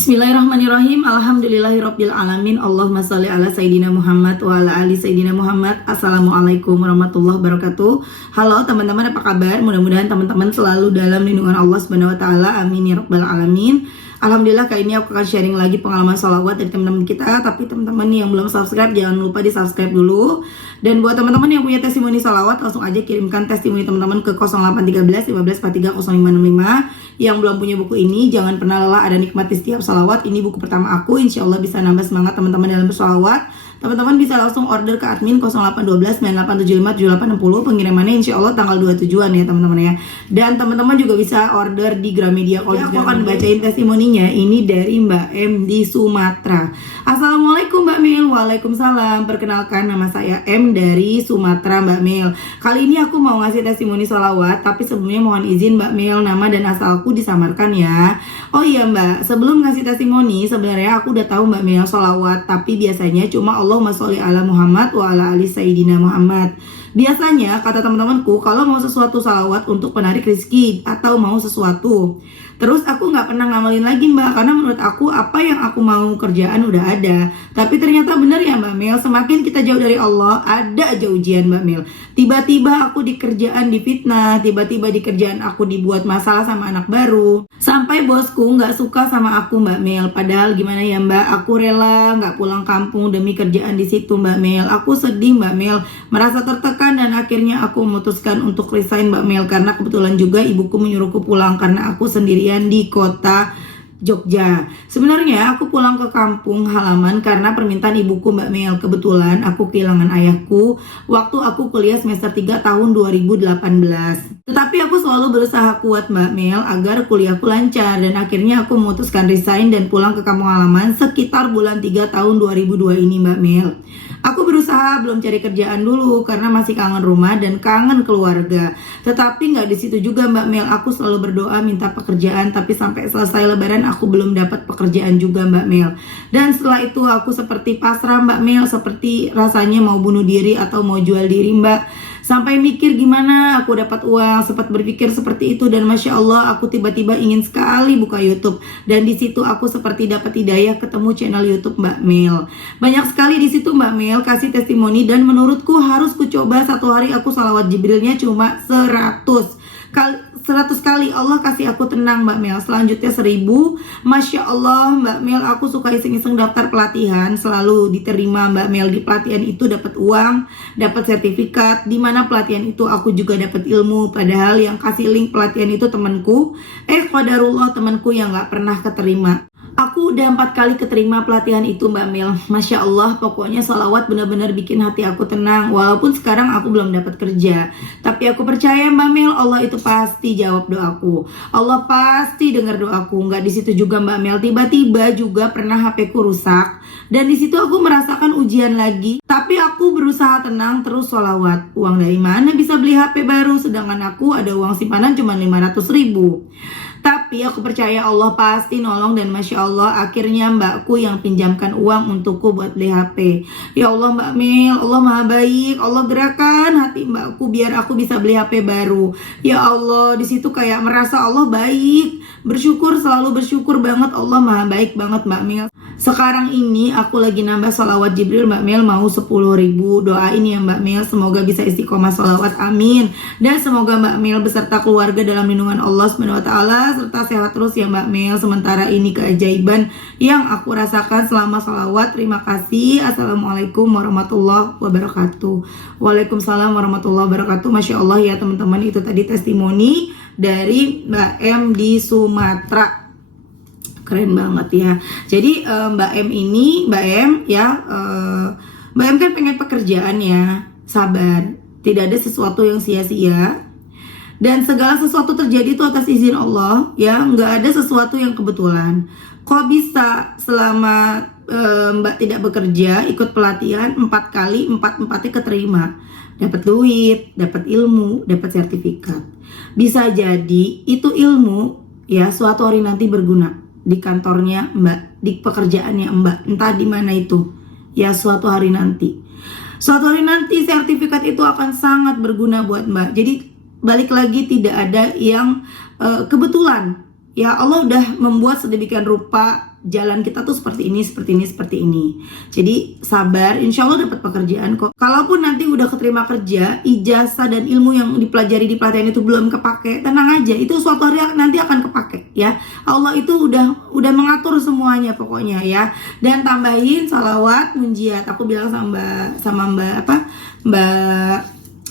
Bismillahirrahmanirrahim. Alhamdulillahirabbil alamin. Allahumma shalli ala sayidina Muhammad wa ala ali sayidina Muhammad. Assalamualaikum warahmatullahi wabarakatuh. Halo teman-teman, apa kabar? Mudah-mudahan teman-teman selalu dalam lindungan Allah Subhanahu wa taala. Amin ya rabbal alamin. Alhamdulillah, kali ini aku akan sharing lagi pengalaman sholawat dari teman-teman kita. Tapi teman-teman yang belum subscribe, jangan lupa di subscribe dulu. Dan buat teman-teman yang punya testimoni sholawat, langsung aja kirimkan testimoni teman-teman ke 0813 15 43 0565. Yang belum punya buku ini, jangan pernah lelah ada nikmati setiap sholawat. Ini buku pertama aku, insya Allah bisa nambah semangat teman-teman dalam bersolawat. Teman-teman bisa langsung order ke admin 0812 9875 7860. Pengirimannya insya Allah tanggal 27-an ya teman-teman ya. Dan teman-teman juga bisa order di Gramedia. Kalau aku akan bacain testimoninya ini dari Mbak M di Sumatera. Assalamualaikum Mbak Mil. Waalaikumsalam. Perkenalkan, nama saya M dari Sumatera Mbak Mil. Kali ini aku mau ngasih testimoni sholawat, tapi sebelumnya mohon izin Mbak Mil, nama dan asalku disamarkan ya. Oh iya Mbak, sebelum ngasih testimoni, sebenarnya aku udah tahu Mbak Mil sholawat, tapi biasanya cuma Allahumma sholli ala Muhammad wa ala ali sayyidina Muhammad. Biasanya kata teman-temanku, kalau mau sesuatu sholawat untuk penarik rezeki atau mau sesuatu, terus aku nggak pernah ngamalin lagi Mbak, karena menurut aku apa yang aku mau kerjaan udah ada. Tapi ternyata benar ya Mbak Mel, semakin kita jauh dari Allah, ada aja ujian Mbak Mel. Tiba-tiba aku di kerjaan difitnah, tiba-tiba di kerjaan aku dibuat masalah sama anak baru, sampai bosku nggak suka sama aku Mbak Mel. Padahal gimana ya Mbak, aku rela nggak pulang kampung demi kerjaan di situ Mbak Mel. Aku sedih Mbak Mel, merasa tertekan, dan akhirnya aku memutuskan untuk resign Mbak Mel, karena kebetulan juga ibuku menyuruhku pulang karena aku sendirian di kota Jogja. Sebenarnya aku pulang ke kampung halaman karena permintaan ibuku Mbak Mel. Kebetulan aku kehilangan ayahku waktu aku kuliah semester 3 tahun 2018. Tetapi aku selalu berusaha kuat Mbak Mel agar kuliahku lancar, dan akhirnya aku memutuskan resign dan pulang ke kampung halaman sekitar bulan 3 tahun 2002 ini Mbak Mel. Aku berusaha belum cari kerjaan dulu karena masih kangen rumah dan kangen keluarga. Tetapi nggak di situ juga Mbak Mel, aku selalu berdoa minta pekerjaan, tapi sampai selesai lebaran aku belum dapat pekerjaan juga Mbak Mel. Dan setelah itu aku seperti pasrah Mbak Mel, seperti rasanya mau bunuh diri atau mau jual diri Mbak. Sampai mikir gimana aku dapat uang, sempat berpikir seperti itu, dan Masya Allah aku tiba-tiba ingin sekali buka YouTube. Dan di situ aku seperti dapat hidayah ketemu channel YouTube Mbak Mel. Banyak sekali di situ Mbak Mel kasih testimoni, dan menurutku harus kucoba. Satu hari aku salawat Jibrilnya cuma 100 kali. Allah kasih aku tenang Mbak Mel. Selanjutnya 1000. Masya Allah Mbak Mel, aku suka iseng-iseng daftar pelatihan, selalu diterima Mbak Mel. Di pelatihan itu dapat uang, dapat sertifikat, dimana pelatihan itu aku juga dapat ilmu. Padahal yang kasih link pelatihan itu temanku. Qadarullah, temanku yang gak pernah keterima. Aku udah 4 kali keterima pelatihan itu Mbak Mel. Masya Allah, pokoknya sholawat benar-benar bikin hati aku tenang. Walaupun sekarang aku belum dapat kerja, tapi aku percaya Mbak Mel, Allah itu pasti jawab doaku. Allah pasti dengar doaku. Nggak di situ juga Mbak Mel, tiba-tiba juga pernah HP ku rusak, dan di situ aku merasakan ujian lagi. Tapi aku berusaha tenang terus sholawat. Uang dari mana bisa beli HP baru, sedangkan aku ada uang simpanan cuma 500.000. Tapi aku percaya Allah pasti nolong, dan Masya Allah akhirnya mbakku yang pinjamkan uang untukku buat beli HP. Ya Allah Mbak Mel, Allah maha baik. Allah gerakan hati mbakku biar aku bisa beli HP baru. Ya Allah, disitu kayak merasa Allah baik. Bersyukur, selalu bersyukur banget. Allah maha baik banget Mbak Mel. Sekarang ini aku lagi nambah sholawat Jibril Mbak Mel, mau 10.000. Doain ya Mbak Mel, semoga bisa istiqomah sholawat, amin. Dan semoga Mbak Mel beserta keluarga dalam lindungan Allah Subhanahu wa taala, serta sehat terus ya Mbak Mel. Sementara ini keajaiban yang aku rasakan selama sholawat. Terima kasih. Assalamualaikum warahmatullahi wabarakatuh. Waalaikumsalam warahmatullahi wabarakatuh. Masya Allah ya teman-teman, itu tadi testimoni dari Mbak M di Sumatera. Keren banget ya. Jadi Mbak M ini, Mbak M ya, Mbak M kan pengen pekerjaan ya, sabar. Tidak ada sesuatu yang sia-sia, dan segala sesuatu terjadi itu atas izin Allah ya. Nggak ada sesuatu yang kebetulan. Kok bisa selama Mbak tidak bekerja, ikut pelatihan 4 kali, 4-4-nya keterima, dapat duit, dapat ilmu, dapat sertifikat. Bisa jadi itu ilmu ya suatu hari nanti berguna di kantornya Mbak, di pekerjaannya Mbak, entah di mana itu ya. Suatu hari nanti sertifikat itu akan sangat berguna buat Mbak. Jadi balik lagi, tidak ada yang kebetulan Ya Allah udah membuat sedemikian rupa jalan kita tuh seperti ini, seperti ini, seperti ini. Jadi sabar, insya Allah dapat pekerjaan kok. Kalaupun nanti udah keterima kerja, ijazah dan ilmu yang dipelajari di pelatihan itu belum kepake, tenang aja, itu suatu hari nanti akan kepake ya. Allah itu udah mengatur semuanya pokoknya ya. Dan tambahin salawat munjiat. Aku bilang sama Mbak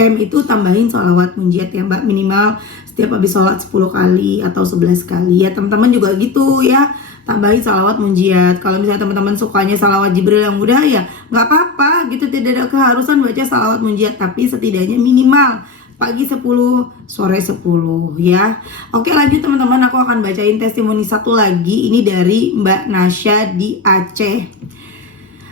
M itu tambahin salawat munjiat ya Mbak, minimal setiap habis sholat 10 kali atau 11 kali ya. Teman-teman juga gitu ya, tambahin salawat munjiat. Kalau misalnya teman-teman sukanya salawat Jibril yang mudah ya nggak apa-apa gitu, tidak ada keharusan baca salawat munjiat, tapi setidaknya minimal pagi 10, sore 10 ya. Oke lanjut teman-teman, aku akan bacain testimoni satu lagi. Ini dari Mbak Nasya di Aceh.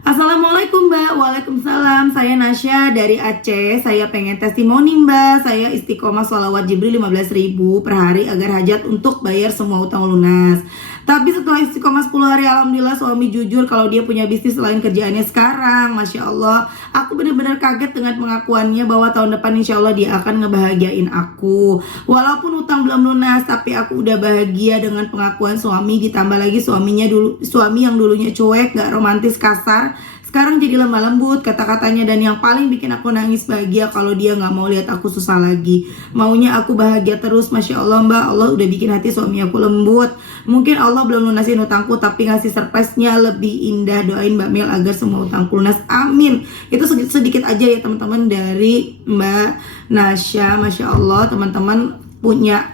Assalamualaikum Mbak. Waalaikumsalam. Saya Nasya dari Aceh. Saya pengen testimoni Mbak. Saya istiqomah sholawat Jibril 15.000 per hari agar hajat untuk bayar semua utang lunas. Tapi setelah istiqomah 10 hari, alhamdulillah suami jujur kalau dia punya bisnis selain kerjaannya sekarang. Masya Allah, aku benar-benar kaget dengan pengakuannya bahwa tahun depan insya Allah dia akan ngebahagiain aku. Walaupun utang belum lunas, tapi aku udah bahagia dengan pengakuan suami. Ditambah lagi suami yang dulunya cuek, gak romantis, kasar, sekarang jadi lemah lembut kata-katanya. Dan yang paling bikin aku nangis bahagia kalau dia gak mau lihat aku susah lagi, maunya aku bahagia terus. Masya Allah Mbak, Allah udah bikin hati suami aku lembut. Mungkin Allah belum lunasin utangku, tapi ngasih surprise-nya lebih indah. Doain Mbak Mel agar semua utangku lunas, amin. Itu sedikit aja ya teman-teman dari Mbak Nasya. Masya Allah, teman-teman punya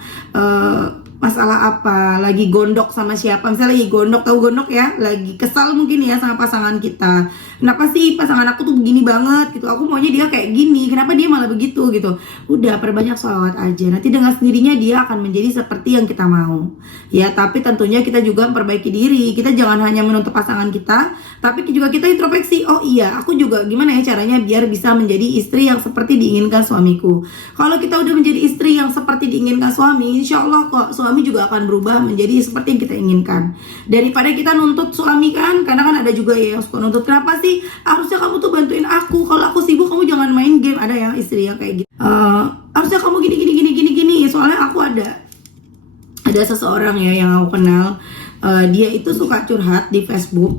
masalah apa, lagi gondok sama siapa, misalnya lagi gondok, tahu gondok ya, lagi kesal mungkin ya sama pasangan kita. Kenapa sih pasangan aku tuh begini banget gitu, aku maunya dia kayak gini, kenapa dia malah begitu gitu. Udah perbanyak sholawat aja, nanti dengan sendirinya dia akan menjadi seperti yang kita mau ya. Tapi tentunya kita juga memperbaiki diri, kita jangan hanya menuntut pasangan kita, tapi juga kita introspeksi. Oh iya, aku juga gimana ya caranya biar bisa menjadi istri yang seperti diinginkan suamiku. Kalau kita udah menjadi istri yang seperti diinginkan suami, insya Allah kok suami juga akan berubah menjadi seperti yang kita inginkan. Daripada kita nuntut suami kan, karena kan ada juga ya yang suka nuntut, kenapa sih harusnya kamu tuh bantuin aku, kalau aku sibuk kamu jangan main game. Ada yang istri yang kayak gitu, harusnya kamu gini. Soalnya aku ada seseorang ya yang aku kenal, dia itu suka curhat di Facebook,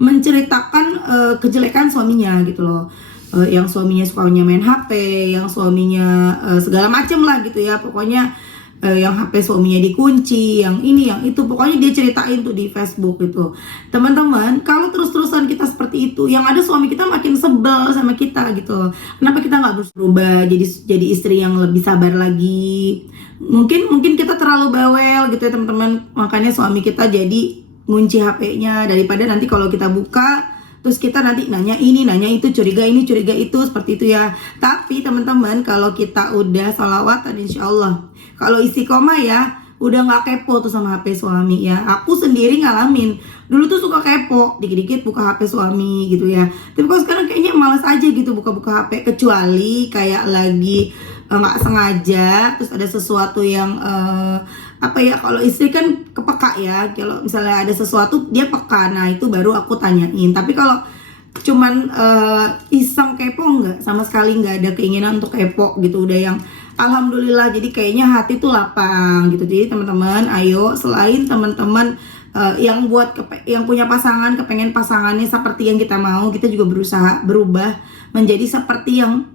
menceritakan kejelekan suaminya gitu loh. Yang suaminya sukanya main HP, yang suaminya segala macem lah gitu ya, pokoknya yang HP suaminya dikunci, yang ini, yang itu, pokoknya dia ceritain tuh di Facebook gitu. Teman-teman, kalau terus-terusan kita seperti itu, yang ada suami kita makin sebel sama kita gitu. Kenapa kita nggak berubah jadi istri yang lebih sabar lagi? Mungkin kita terlalu bawel gitu ya teman-teman, makanya suami kita jadi ngunci HP-nya, daripada nanti kalau kita buka terus kita nanti nanya ini, nanya itu, curiga ini, curiga itu, seperti itu ya. Tapi teman-teman, kalau kita udah salawatan, insya Allah, kalau istiqomah ya, udah gak kepo tuh sama HP suami ya. Aku sendiri ngalamin, dulu tuh suka kepo, dikit-dikit buka HP suami gitu ya. Tapi kalau sekarang kayaknya malas aja gitu buka-buka HP, kecuali kayak lagi gak sengaja, terus ada sesuatu yang apa ya, kalau istri kan kepeka ya, kalau misalnya ada sesuatu dia peka, nah itu baru aku tanyain. Tapi kalau cuman iseng kepo, enggak, sama sekali nggak ada keinginan untuk kepo gitu. Udah yang alhamdulillah, jadi kayaknya hati tuh lapang gitu. Jadi teman-teman, ayo, selain teman-teman yang punya pasangan, kepengen pasangannya seperti yang kita mau, kita juga berusaha berubah menjadi seperti yang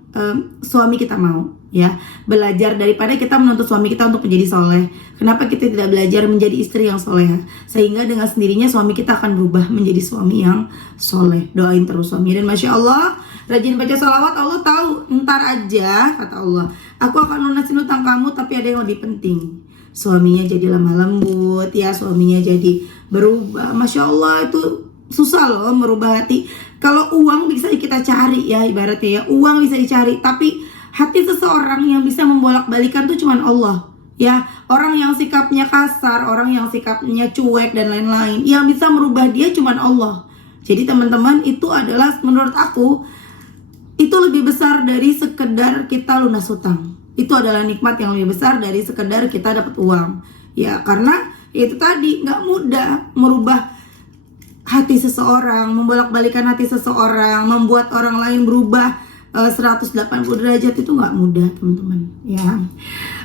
suami kita mau ya. Belajar daripada kita menuntut suami kita untuk menjadi soleh, kenapa kita tidak belajar menjadi istri yang soleh, sehingga dengan sendirinya suami kita akan berubah menjadi suami yang soleh. Doain terus suami. Dan Masya Allah, rajin baca sholawat, Allah tahu, ntar aja kata Allah, aku akan lunasin utang kamu, tapi ada yang lebih penting, suaminya jadi lemah lembut ya, suaminya jadi berubah. Masya Allah, itu susah loh merubah hati. Kalau uang bisa kita cari ya, ibaratnya ya, uang bisa dicari, tapi hati seseorang yang bisa membolak-balikan tuh cuman Allah ya. Orang yang sikapnya kasar, orang yang sikapnya cuek dan lain-lain, yang bisa merubah dia cuman Allah. Jadi teman-teman, itu adalah menurut aku itu lebih besar dari sekedar kita lunas hutang. Itu adalah nikmat yang lebih besar dari sekedar kita dapat uang ya. Karena itu tadi, nggak mudah merubah hati seseorang, membolak-balikan hati seseorang, membuat orang lain berubah 180 derajat, itu nggak mudah teman-teman ya.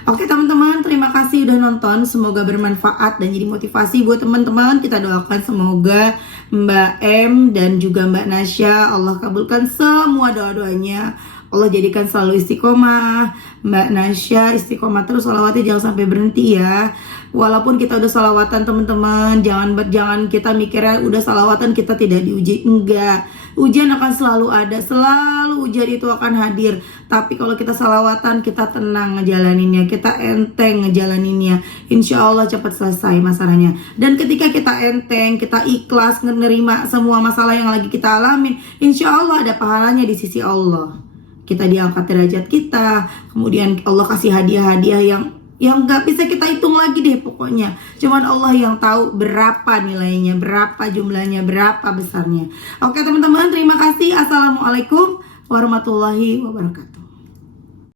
Oke teman-teman, terima kasih udah nonton. Semoga bermanfaat dan jadi motivasi buat teman-teman. Kita doakan semoga Mbak M dan juga Mbak Nasya Allah kabulkan semua doa-doanya. Allah jadikan selalu istiqomah. Mbak Nasya istiqomah terus, salawatnya jangan sampai berhenti ya. Walaupun kita udah salawatan teman-teman, jangan kita mikirnya udah salawatan kita tidak diuji. Enggak, ujian akan selalu ada, selalu ujian itu akan hadir. Tapi kalau kita salawatan, kita tenang ngejalaninnya, kita enteng ngejalaninnya, insya Allah cepat selesai masalahnya. Dan ketika kita enteng, kita ikhlas menerima semua masalah yang lagi kita alamin, insya Allah ada pahalanya di sisi Allah. Kita diangkat derajat kita, kemudian Allah kasih hadiah-hadiah yang gak bisa kita hitung lagi deh pokoknya. Cuman Allah yang tahu berapa nilainya, berapa jumlahnya, berapa besarnya. Oke teman-teman, terima kasih. Assalamualaikum warahmatullahi wabarakatuh.